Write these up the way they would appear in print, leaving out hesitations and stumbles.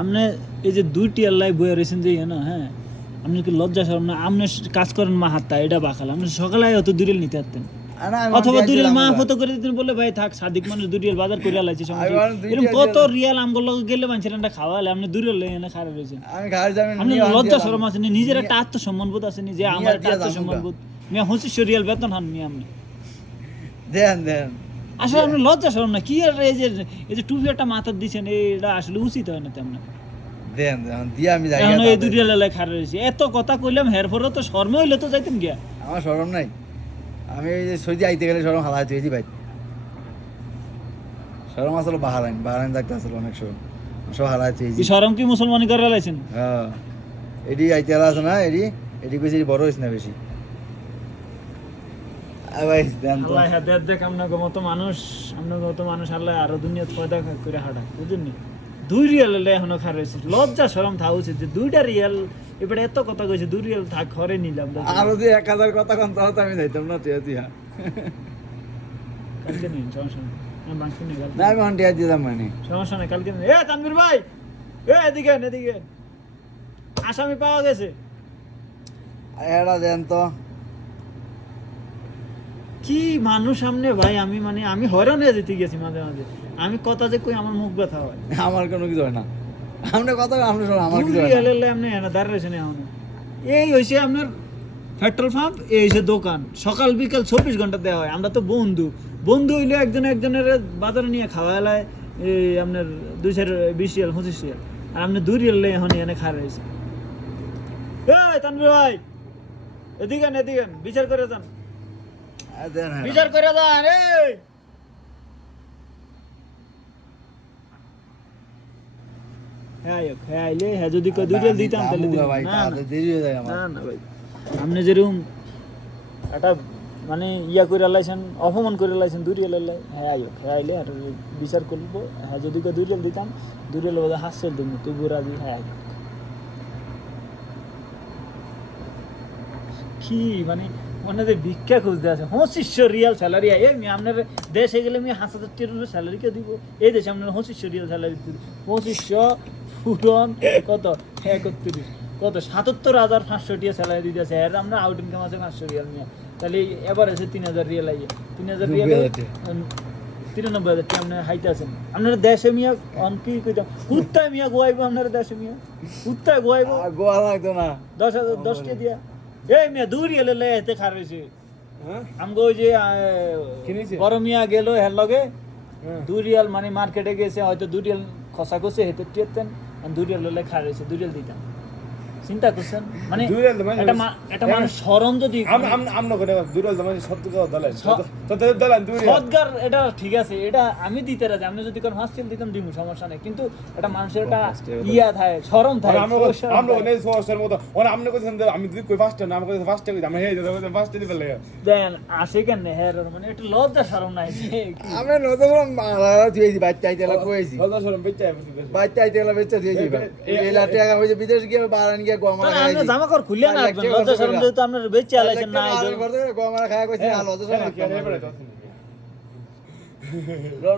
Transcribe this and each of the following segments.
আপনি এই যে 2টি আল্লাহ বইয়া রয়েছেন যে না, হ্যাঁ আপনি কি লজ্জা শরম না? আপনি কাজ করেন মা হাতটা এটা বাখাল, আপনি সকালে হয়তো দুরিয়াল নিতে পারতেন, অথবা দুরিয়াল মা ফটো করে দিতেন, বলে ভাই থাক সাদিক মানুষ দুরিয়াল বাজার করে লাইছে সমস্যা। এরকম কত রিয়াল আমগুলো লোক গেলে মানুষের খাওয়ালে আপনি দুরিয়াল লই এনে খারাপ হয়েছে। আপনি লজ্জা শরম আছে নিজের একটা আত্মসম্মান বোধ আছে যে আমার একটা আত্মসম্মান বোধ। মিয়া 2500 রিয়াল বেতন হান মিয়া আপনি দেন আসলে আপনি লজ্জা শরম না কি? আর এই যে টুপি একটা মাথার দিচ্ছেন এটা আসলে উচিত হয় না তেমন। দেন দিয়া আমি যাই এখন এই দুরিয়াল লাই খারাপ হয়েছে, এত কথা কইলাম হেরপরে তো শর্মে হইলে তো যাইতেন গিয়া। আমার শরম নাই, আমি এই যে সৌদি আইতে গেলে শরম হালাই তুই ভাই। শরম আসলে বাহারাইন থাকতে আসলে অনেক শরম সব হালাই তুই। কি শরম কি মুসলমানি করে লাইছেন? হ্যাঁ এডি আইতে আছে না, এডি বেশি বড় হইছে না বেশি। ভাই দেন তো আল্লাহ হেদায়েত দেখ আপনাকে মতো মানুষ আল্লাহ আরো দুনিয়া পয়দা করে হাঁটা বুঝেননি। 2 রিয়াল এলে এখনো খারাপ হয়েছে, লজ্জা শরম থাকা উচিত যে 2টা রিয়াল এবারে এত কথা কইছে 2 রিয়াল থাক ঘরে নিলাম। আরো যে 1000 কথা কোন তাও তো আমি যাইতাম না টিয়া দিয়া। কালকে নিন সমস্যা নেই, আমি বাংলা নিয়ে গেলাম না আমি অন টিয়া দিলাম মানে সমস্যা নেই কালকে নিন। তানভীর ভাই এদিকে আসামি পাওয়া গেছে। এরা দেন তো কি মানুষ সামনে ভাই, আমি হয়রান হয়ে যেতে গেছি মাঝে মাঝে। আমি কথা যে কই আমার মুখ ব্যথা হয়। আমার কোনো কিছু হয় না, আমরা কথা আমরা সব আমার কিছু হয় না। আপনি এনে দাঁড়িয়েছেন এখন এই হইছে আপনার পেট্রোল পাম্প, এই হইছে দোকান, সকাল বিকাল 24 ঘন্টা দেওয়া হয়। আমরা তো বন্ধু হইলে একজনের বাজারে নিয়ে খাওয়া এলায় এই আপনার 220 রিয়াল 25 রিয়াল, আর আপনি 2 রিয়াল এখন এনে খাওয়া রয়েছে। তানভীর ভাই এদিকে বিচার করে যান, দেন বিচার করে যান। যদি 2 রিয়াল দিতাম তাহলে ভাই দেরি হয়ে যায় আমার। না ভাই আপনি যেরকম একটা মানে ইয়া করে লাইছেন, অপমান করে লাইছেন 2 রিয়াল লাই। আইলে আর বিচার করবো। যদি 2 রিয়াল দিতাম 2 রিয়াল বোধ হাসছে তুমি তবু রাজি। কি মানে ওনাদের ভিক্ষা খুঁজতে আছে 2500 রিয়াল স্যালারি। আপনার দেশে গেলে আমি 1000 টাকা স্যালারি কে দিব? এই দেশে আপনার 2500 রিয়াল স্যালারি, 2500 ফুটন কত 31 কত 77,500 টাকা স্যালারি দিতেছে। আর আমরা আউট ইনকাম আছে 500 রিয়াল নিয়ে, তাহলে এবার আছে 3000 রিয়াল। 3000 রিয়াল 93,000 টাকা আপনি হাইতে আছেন। আপনার দেশে মিয়া কি কইতাম কুত্তায় মিয়া গোয়াইবো, আপনার দেশে মিয়া কুত্তায় গোয়াইবো। গোয়া লাগতো না 10 টাকা দিয়া মিয়া 2 রিয়াল এতে খার হয়েছে। আমগো ওই যে বড় মিয়া গেল হের লগে 2 রিয়াল মানে মার্কেটে গেছে, হয়তো 2 রিয়াল খসা করছে হেতে টিয়েতেন, 2 রিয়াল হলে খার হয়েছে 2 রিয়াল দিতাম। চিন্তা করছেন মানে একটা মানুষ শরম যদি আমরা করে 2 রিয়াল মানে 70 টাকা দলেন তো দলেন 2 রিয়াল সদগার এটা ঠিক আছে, এটা আমি দিতে রাজি। আপনি যদি কোন হাসিল দিতাম দিমু সমস্যা নাই, কিন্তু এটা মানুষের একটা ইয়া থাকে শরম থাকে। আমরা ওনে সোর্সের মতো ওনে আমনে কইছেন আমি যদি কই ফার্স্ট না আমাকে ফার্স্ট কই আমি হে যাবে ফার্স্ট দিতে লাগে দেন আসে কেন হের মানে একটু লজ্জা শরম নাই। আমরা নতুন মারা দিয়েছি বাচ্চা আইতেলা কইছি লজ্জা শরম বেচা বাচ্চা আইতেলা বেচা দিয়েছি এই লাটে আগা হইছে বিদেশ গিয়ে বারান গিয়ে গোমারা খাইছি। আপনি জামা কাপড় খুলে না রাখবেন, লজ্জা শরম যেহেতু আপনার বেচে আলাইছেন না এই গোমারা খাওয়া কইছি না লজ্জা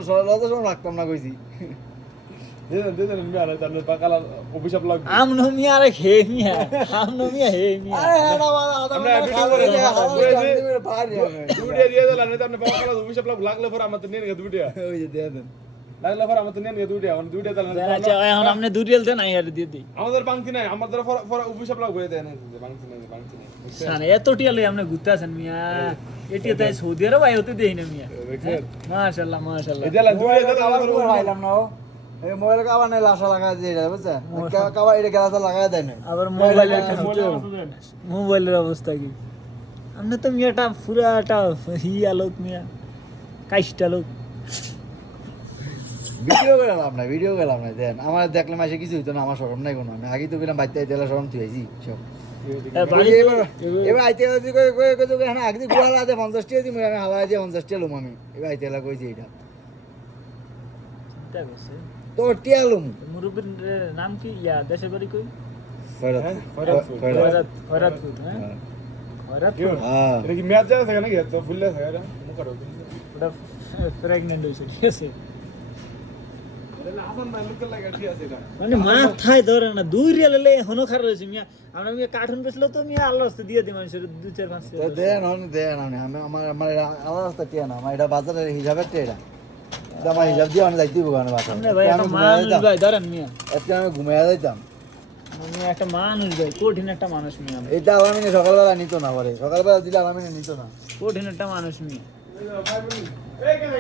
শরম লজ্জা শরম রাখতাম না কইছি। দেন মিয়া না তাহলে পাকালা অভিশাপ লাগবে। আমনো মিয়া রে হে মিয়া আমনো মিয়া হে মিয়া আরে হেডা মারা আমরা ভিডিও করে দুইটা দিয়ে দিলাম না আপনি পাকালা অভিশাপ লাগলে পরে আমাদের নিয়ে গিয়ে দুইটা ওই যে দিয়ে দেন লাগলে পরে আমাদের নিয়ে গিয়ে দুইটা মানে দুইটা দিলাম। আচ্ছা এখন আপনি 2 রিয়াল দেন আই আর দিয়ে দিই। আমাদের বাংতি নাই, আমাদের পরে অভিশাপ লাগবে দেন বাংতি নাই সানে এত টিয়ালে আপনি ঘুরতে আছেন মিয়া, এটিতে তাই সৌদি আরব আই হতে দেই না মিয়া। মাশাআল্লাহ মাশাআল্লাহ এই দিলাম দুইটা দিলাম আমাদের পাইলাম না এই মোবাইল কাবা নাই লাশা লাগা দিয়ে যায় বুঝছেন, কাবা এটা গ্লাস লাগা দেয় না। আবার মোবাইলের অবস্থা কি? আপনি তো মিয়াটা পুরাটা হিয়া লোক মিয়া, কাইষ্টা লোক। ভিডিও গেলাম না দেন আমার দেখলে মাসে কিছু হইতো না, আমার শরম নাই কোনো। আমি আগেই তো বললাম বাচ্চা আইতে শরম তুই আইছি সব এবার আইতে আগে গোয়ালা আছে 50 টাকা দিই আমি হাওয়া আছে 50 টাকা লুম আমি এবার আইতে কইছি এটা তো টিয়া লুম। মুরব্বির নাম কি? ইয়া দেশের বাড়ি কই? খয়রাতপুর। এটা কি ম্যাচ জায়গা থাকে নাকি? তো ফুললে থাকে না মুকারো ওটা প্রেগন্যান্ট হইছে ঠিক আছে। হাসান ভাই লোকের লাগে ঠিক আছে এটা মানে মাথায় ধরে না 2 রিয়াল হলে এখনো খারাপ হয়েছে মিয়া আমরা মিয়া কার্টুন বেচলো তো মিয়া আল্লাহর রাস্তা দিয়ে দিই মানুষের 2-4-5 তো দেন হন দেন আমি আমার এটা আমার রাস্তা টিয়া না আমার এটা বাজারের হিসাবের টিয়া এটা এটা আমার হিসাব দিয়ে আমি যাইতে হবে বাসা সামনে ভাই একটা মানুষ ভাই ধরেন মিয়া আজকে আমি ঘুমিয়ে যাইতাম আমি একটা মানুষ ভাই কঠিন একটা মানুষ মিয়া আমি। এটা আলামিনে সকালবেলা নিত না পরে সকালবেলা দিলে আলামিনে নিত না কঠিন একটা মানুষ মিয়া এই কে কে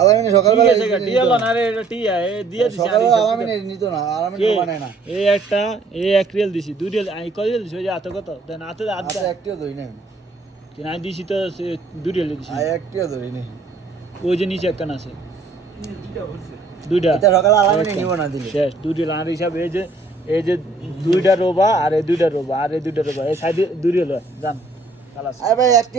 আলামিনে ঠিক সকালবেলা আছে গা, টিয়া লন আরে এটা টিয়া এ দিয়ে দিছি আর সকালবেলা হিসাব আলামিনে নিত না আলামিনে কে? বানায় না এই একটা এই 1 রিয়াল দিছি 2 রিয়াল আই কয় রিয়াল দিছি ওই যে আতো কত দেন আতো আচ্ছা একটিও ধরি নাই কি না দিছি তো 2 রিয়াল দিছি আই একটিও ধরি নাই ওই যে নিচে একটা আছে দুইটা এটা সকালে আলামিনে নিব না দিলে শেষ 2 রিয়াল আর হিসাব এই যে 2টা রোবা আর এই 2টা রোবা আর এই 2টা রোবা এই সাইডে 2 রিয়াল হয় জান খালাস আরে ভাই একটি